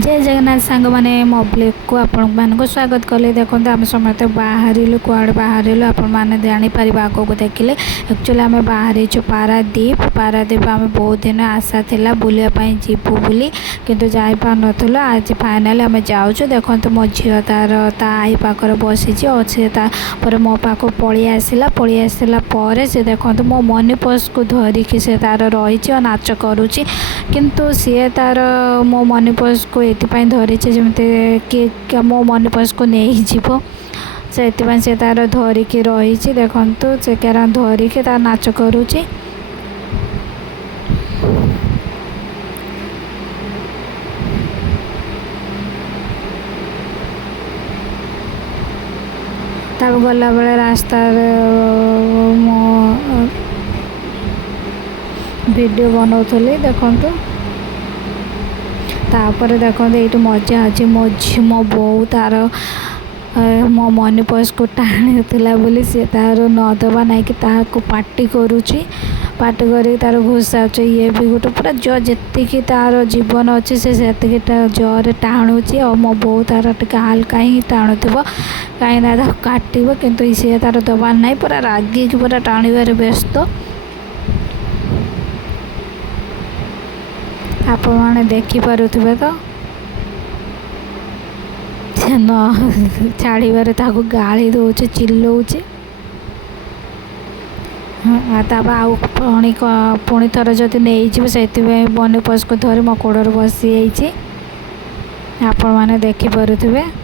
जय जगन्नाथ सांग मैंने मो ब्लॉग को आपण मानक स्वागत कले। देखो आम समस्त बाहर कड़े बाहर आपने जापर आग को देखिले। एक्चुअली आम बाहर पारादीप पारादीप आम बहुत दिन आशा था बुलापाई जीवु बोली किंतु जापार नुल। आज फाइनाली आम जाऊँ। देखो मो झील तार ता आई पाखर बसी अच्छे मो पाख पलि आसला से देखो मो मनी पर्स को धरिकी से तार रही और नाच करुच्ची किंतु सी तार मो मनी पर्स को ये धरी जमी कि मो मनी पर्स को नहीं जीव से तार धरिकी रही। देखु से क्या धरिकी तार नाच करुच्ची। गला बेले रास्ता मो वीडियो बनाऊली देखु तापर देखो ये मजा अच्छे मो बो तार मो मनी पर्स को टाणुला बोली सी तार नदबा ना कि पार्टी करुच्ची पार्टी कर तार घुसा ये भी गोटे पूरा जी तार जीवन अच्छे से जरे टाणुची और मो बो तार टे हाल्का ही टाणुव कहीं काटव किंतु सी तार दबार ना पूरा रागी पूरा टाणिबार व्यस्त। आपण मैंने देखिपे तो न छाड़बार गाली दौचे चिल्लाऊे पुणी थर जदि नहीं से मनी पर्स को धरी मो कोड़ बसी आपण मैंने देखिपे।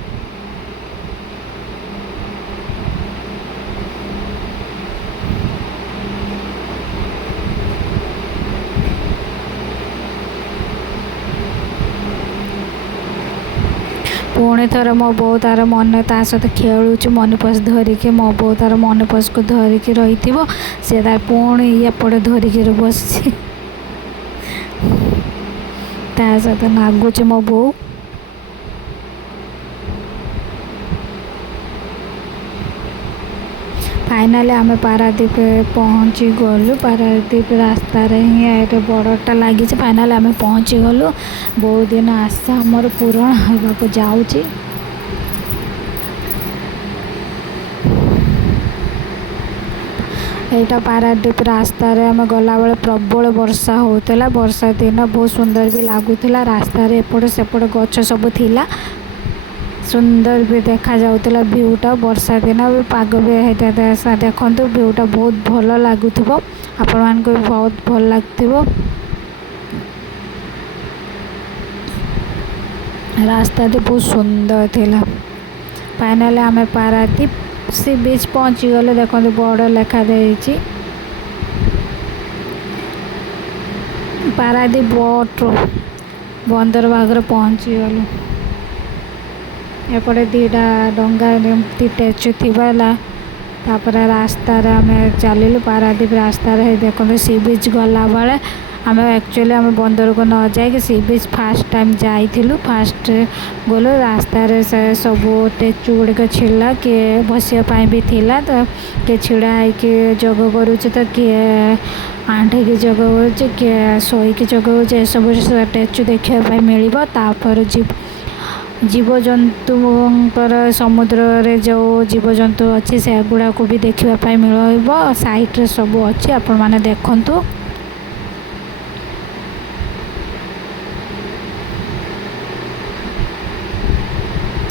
पुणी थर मो बो तार मन ता सहित खेलुची मनी पर्स धरिकी मो बो तार मनी पर्स को धरिकी रही सी तार पुणी एपटे धरिकी बस सहित नागुच मो बो। फाइनाली आम पारादीप पहुँची गलु। पारादीप रास्ता ही बड़टा लगी। फाइनाली आम पहुँची गलु। बहुत दिन आशा आमर पूरण होगा जाऊँगी। यहाँ पारादीप रास्ता आम गला बेले प्रबल वर्षा होता। वर्षा दिन बहुत सुंदर भी लगुला। रास्तार एपट सेपट गछ सब थिला सुंदर भी देखा जाउतला व्यूटा। वर्षा दिन पाग भी देखो व्यूटा बहुत भल लगुव आपण मान को भी बहुत भल लगथिबो। रास्ता बहुत सुंदर थिला। फाइनाली आम पारादीप सी बीच पहुँची गले। देखो बड़ लेखा देछि पारादीप बोट बंदर बागर पहुँची गलु। एपटे दीटा डंगा टेचु थीबाला तापर रास्ता आम चलू पारादीप रास्ता देखो सी बीच गला बेले आम एक्चुअली आम बंदर को न जाए सी बीच फास्ट टाइम जाइलु। फास्ट गलु रास्तार से सब टेचु गुड़िक छिड़ा किए बसापी भी थिला तो किए छिड़ा होकि जग करुचे तो किए आंठिकी जग करुचे किए शोईकी जग करुचे सब टेचु देखापी मिल। तापर जीवजंतुंकर समुद्र रे जो जीवजंतु अच्छी से गुड़ा को भी देखापी मिल। साइट्रे सब अच्छी आपण मैंने देखंतु।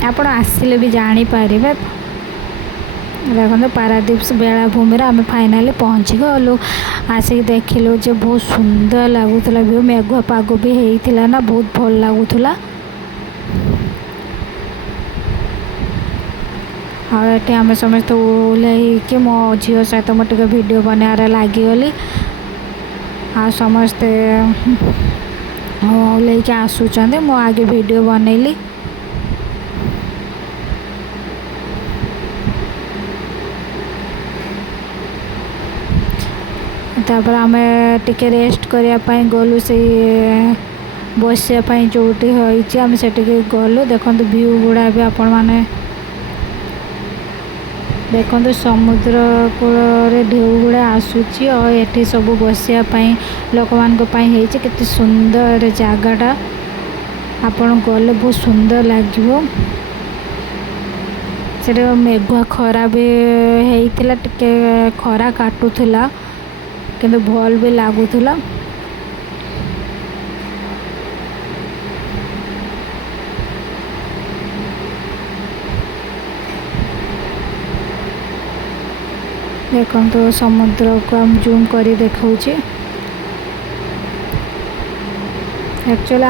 आपण आसिले भी जानीपर देखो पारादीप बेलाभूमि आम फाइनाली पहुँची गलु। आसिक देखिलु जे बहुत सुंदर लगुला व्यू। मेघुआ पाग भी होता ना बहुत भल लगुला। हाँ ये आम समस्त ओह्लैक मो झील सहित मुझे वीडियो बनार लगिगली। आ समस्ते ओह्लैक आसुचंदे मो आगे वीडियो बनैली। तापर आम टिके रेस्ट करने गलु से बसापी जोटी होती आम से गलु। देखो व्यू गुड़ा भी आपण मैंने देखो समुद्र कूल ढेउ गुड़ा आसूची और ये सब बसापी लोक मान के सुंदर जगटा ଆପଣ ଗଲେ ବହୁତ ସୁନ୍ଦର ଲାଗିବ। ସେଟା ମେଘୁଆ ଖରା ବି ହେଇଥିଲା, ଟିକେ ଖରା କାଟୁଥିଲା କିନ୍ତୁ ଭଲ ବି ଲାଗୁଥିଲା। ଦେଖନ୍ତୁ ସମୁଦ୍ରକୁ ଆମେ ଜୁମ୍ କରି ଦେଖାଉଛି। ଆକ୍ଚୁଆଲି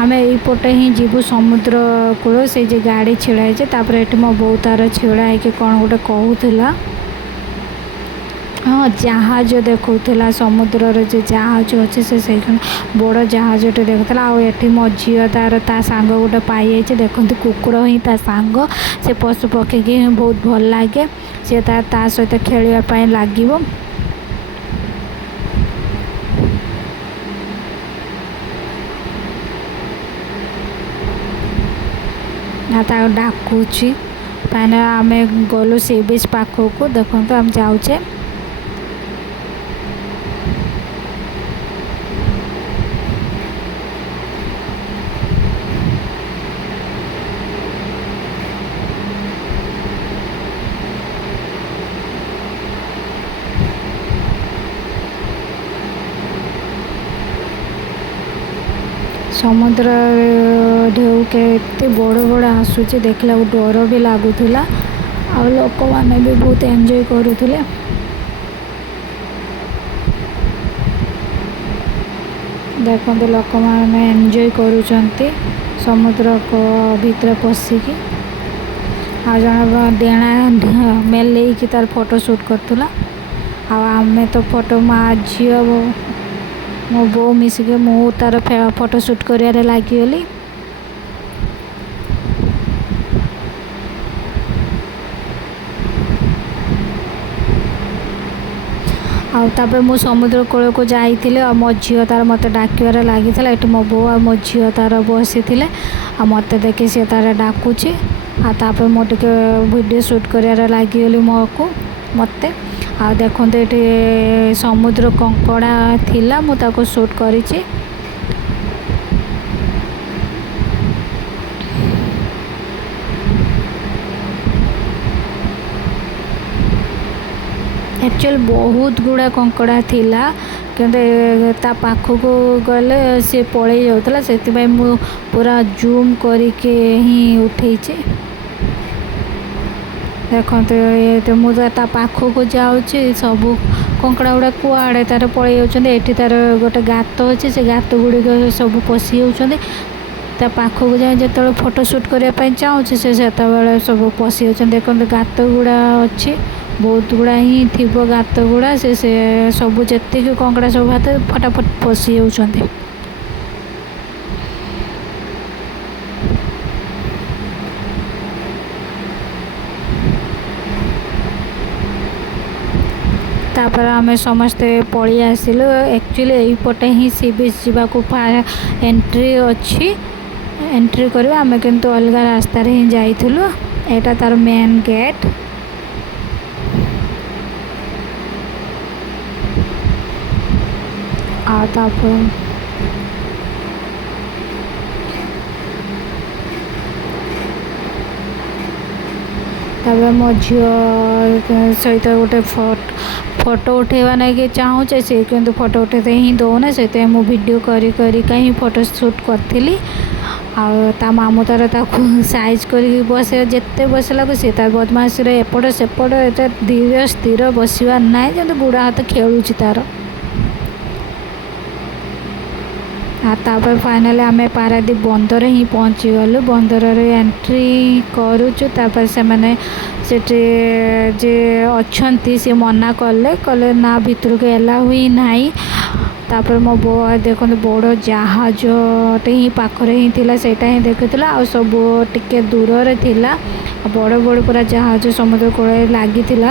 ଆମେ ଏଇପଟେ ହିଁ ଯିବୁ ସମୁଦ୍ର କୂଳ। ସେ ଯେ ଗାଡ଼ି ଛିଡ଼ା ହେଇଛି, ତାପରେ ଏଠି ମୋ ବୋଉ ତାର ଛିଡ଼ା ହେଇକି କ'ଣ ଗୋଟେ କହୁଥିଲା। ହଁ, ଜାହାଜ ଦେଖାଉଥିଲା, ସମୁଦ୍ରର ଯେ ଜାହାଜ ଅଛି ସେ ସେଇଠି ବଡ଼ ଜାହାଜଟେ ଦେଖୁଥିଲା। ଆଉ ଏଠି ମୋ ଝିଅ ତା ସାଙ୍ଗ ଗୋଟେ ପାଇଯାଇଛି। ଦେଖନ୍ତୁ କୁକୁର ହିଁ ତା ସାଙ୍ଗ। ସେ ପଶୁ ପକ୍ଷୀକି ହିଁ ବହୁତ ଭଲ ଲାଗେ, ସେ ତା ସହିତ ଖେଳିବା ପାଇଁ ଲାଗିବ। ତାକୁ ଡାକୁଛି। କାହିଁକିନା ଆମେ ଗଲୁ ସି ବିଚ୍ ପାଖକୁ। ଦେଖନ୍ତୁ ଆମେ ଯାଉଛେ। ସମୁଦ୍ର ଢେଉ କେତେ ବଡ଼ ବଡ଼ ଆସୁଛି, ଦେଖିଲାକୁ ଡର ବି ଲାଗୁଥିଲା। ଆଉ ଲୋକମାନେ ବି ବହୁତ ଏନ୍ଜୟ କରୁଥିଲେ। ଦେଖନ୍ତୁ ଲୋକମାନେ ଏନ୍ଜୟ କରୁଛନ୍ତି ସମୁଦ୍ର ଭିତରେ ପଶିକି। ଆଉ ଜଣେ ଡେଣା ମେଲେଇକି ତାର ଫଟୋ ସୁଟ୍ କରୁଥିଲା। ଆଉ ଆମେ ତ ଫଟୋ, ମା ଝିଅ ମୋ ବୋଉ ମିଶିକି ମୁଁ ତାର ଫଟୋ ସୁଟ୍ କରିବାରେ ଲାଗିଗଲି। ଆଉ ତାପରେ ମୁଁ ସମୁଦ୍ର କୂଳକୁ ଯାଇଥିଲି। ଆଉ ମୋ ଝିଅ ତାର ମୋତେ ଡାକିବାରେ ଲାଗିଥିଲା। ଏଠି ମୋ ବୋଉ ଆଉ ମୋ ଝିଅ ତାର ବସିଥିଲେ। ଆଉ ମୋତେ ଦେଖି ସେ ତାର ଡାକୁଛି। ଆଉ ତାପରେ ମୁଁ ଟିକେ ଭିଡ଼ିଓ ସୁଟ୍ କରିବାରେ ଲାଗିଗଲି ମୋତେ। ଆଉ ଦେଖନ୍ତୁ ଏଠି ସମୁଦ୍ର କଙ୍କଡ଼ା ଥିଲା, ମୁଁ ତାକୁ ସୁଟ୍ କରିଛି। ଆକ୍ଚୁଆଲି ବହୁତ ଗୁଡ଼ା କଙ୍କଡ଼ା ଥିଲା, କିନ୍ତୁ ତା ପାଖକୁ ଗଲେ ସେ ପଳେଇ ଯାଉଥିଲା। ସେଥିପାଇଁ ମୁଁ ପୁରା ଜୁମ୍ କରିକି ହିଁ ଉଠେଇଛି। ଦେଖନ୍ତୁ ମୁଁ ତା ପାଖକୁ ଯାଉଛି, ସବୁ କଙ୍କଡ଼ା ଗୁଡ଼ା କୁଆଡ଼େ ତାର ପଳେଇ ଯାଉଛନ୍ତି। ଏଠି ତାର ଗୋଟେ ଗାତ ଅଛି, ସେ ଗାତ ଗୁଡ଼ିକ ସବୁ ପଶି ଯାଉଛନ୍ତି। ତା ପାଖକୁ ଯାଇ ଯେତେବେଳେ ଫଟୋ ସୁଟ୍ କରିବା ପାଇଁ ଚାହୁଁଛି, ସେ ସେତେବେଳେ ସବୁ ପଶି ଯାଉଛନ୍ତି। ଦେଖନ୍ତୁ ଗାତ ଗୁଡ଼ା ଅଛି, ବହୁତ ଗୁଡ଼ା ହିଁ ଥିବ ଗାତ ଗୁଡ଼ା। ସେ ସବୁ ଯେତିକି କଙ୍କଡ଼ା ସବୁ ଫଟାଫଟ ପଶି ଯାଉଛନ୍ତି। ତାପରେ ଆମେ ସମସ୍ତେ ପଳେଇ ଆସିଲୁ। ଆକ୍ଚୁଆଲି ଏଇପଟେ ହିଁ ସି ବିଚ୍ ଯିବାକୁ ଏଣ୍ଟ୍ରି ଅଛି, ଏଣ୍ଟ୍ରି କରିବା। ଆମେ କିନ୍ତୁ ଅଲଗା ରାସ୍ତାରେ ହିଁ ଯାଇଥିଲୁ। ଏଇଟା ତାର ମେନ୍ ଗେଟ୍। ଆଉ ତାପରେ ମୋ ଝିଅ ସହିତ ଗୋଟେ ଫଟୋ ଉଠାଇବା ନାଗି ଚାହୁଁଛେ, ସେ କିନ୍ତୁ ଫଟୋ ଉଠାଇତେ ହିଁ ଦେଉନି। ସେଥିପାଇଁ ମୁଁ ଭିଡ଼ିଓ କରିକା ହିଁ ଫଟୋ ସୁଟ୍ କରିଥିଲି। ଆଉ ତା ମାମୁଁ ତାର ତାକୁ ସାଇଜ୍ କରିକି ଯେତେ ବସିଲାକୁ ସେ ତାର ବଦମାସିରେ ଏପଟ ସେପଟ, ଏଟା ସ୍ଥିର ବସିବାର ନାହିଁ, ଯେମିତି ଗୋଡ଼ ହାତ ଖେଳୁଛି ତାର। ଆଉ ତାପରେ ଫାଇନାଲି ଆମେ ପାରାଦୀପ ବନ୍ଦର ହିଁ ପହଞ୍ଚିଗଲୁ। ବନ୍ଦରରେ ଏଣ୍ଟ୍ରି କରୁଛୁ। ତାପରେ ସେମାନେ ସେଠି ଯେ ଅଛନ୍ତି ସେ ମନା କଲେ ନା ଭିତରକୁ ଏଲାଉ ହିଁ ନାହିଁ। ତାପରେ ମୋ ବୋଉ ଦେଖନ୍ତୁ ବଡ଼ ଜାହାଜଟେ ହିଁ ପାଖରେ ହିଁ ଥିଲା, ସେଇଟା ହିଁ ଦେଖୁଥିଲା। ଆଉ ସବୁ ଟିକେ ଦୂରରେ ଥିଲା। ବଡ଼ ବଡ଼ ପୁରା ଜାହାଜ ସମୁଦ୍ର କୂଳରେ ଲାଗିଥିଲା।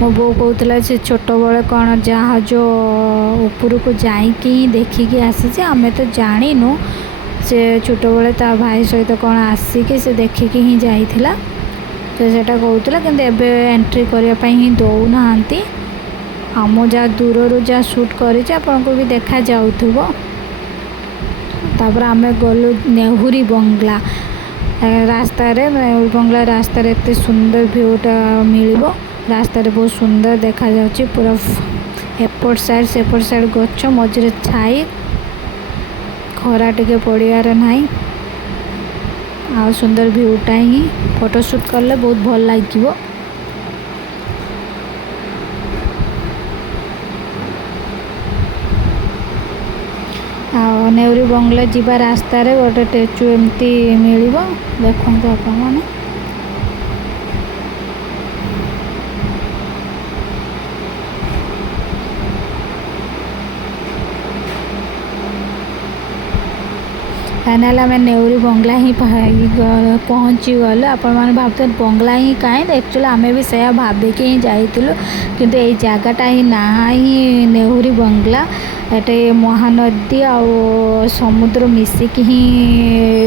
ମୋ ବୋଉ କହୁଥିଲା ସେ ଛୋଟବେଳେ କ'ଣ ଜାହାଜ ଉପରକୁ ଯାଇକି ହିଁ ଦେଖିକି ଆସିଛି, ଆମେ ତ ଜାଣିନୁ। ସେ ଛୋଟବେଳେ ତା ଭାଇ ସହିତ କ'ଣ ଆସିକି ସେ ଦେଖିକି ହିଁ ଯାଇଥିଲା, ତ ସେଇଟା କହୁଥିଲା। କିନ୍ତୁ ଏବେ ଏଣ୍ଟ୍ରି କରିବା ପାଇଁ ହିଁ ଦେଉନାହାନ୍ତି। ଆଉ ମୁଁ ଯାହା ଦୂରରୁ ଯାହା ସୁଟ୍ କରିଛି ଆପଣଙ୍କୁ ବି ଦେଖାଯାଉଥିବ। तापर आमे गलु नेहुरी बंगला रास्ता रे नेहुरी बंगला रास्ता रे एते सुंदर व्यूटा मिलिबो रास्ता रे बहुत सुंदर देखा जाउची पूरा एपट साइड गछ मझे छाई खरा टिके पड़ियार नाही आ सुंदर व्यूटा ही फोटोशूट करले बहुत भल लागिबो। नेहुरी बंगला जीवा रास्ता रे गोटे स्टेचू एमती मिलिबो देखंतु आपण माने फाइनाल आम नेहुरी बंगला ही पहुँची गलु आपण मैंने भावते बंगला ही कहीं एक्चुअली आम भी से भाविक ही जाइलु किंतु ये जगटा ही ना ही नेहुरी बंगला एटे महानदी आ समुद्र मिसिक ही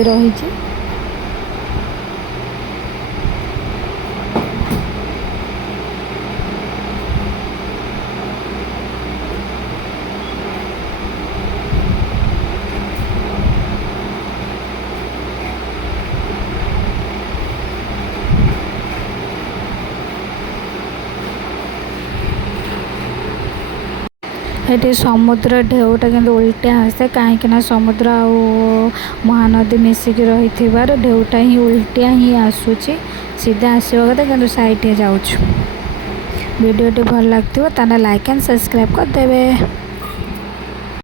रही। ये समुद्र ढेउटा कि उल्टा आसे कहीं समुद्र आ महानदी मिसिक रही ढेउटा ही उल्टिया ही आसूची सीधा आसवा कथा कि सैड जाऊँ। वीडियो भल लगे लाइक एंड सब्सक्राइब करदे।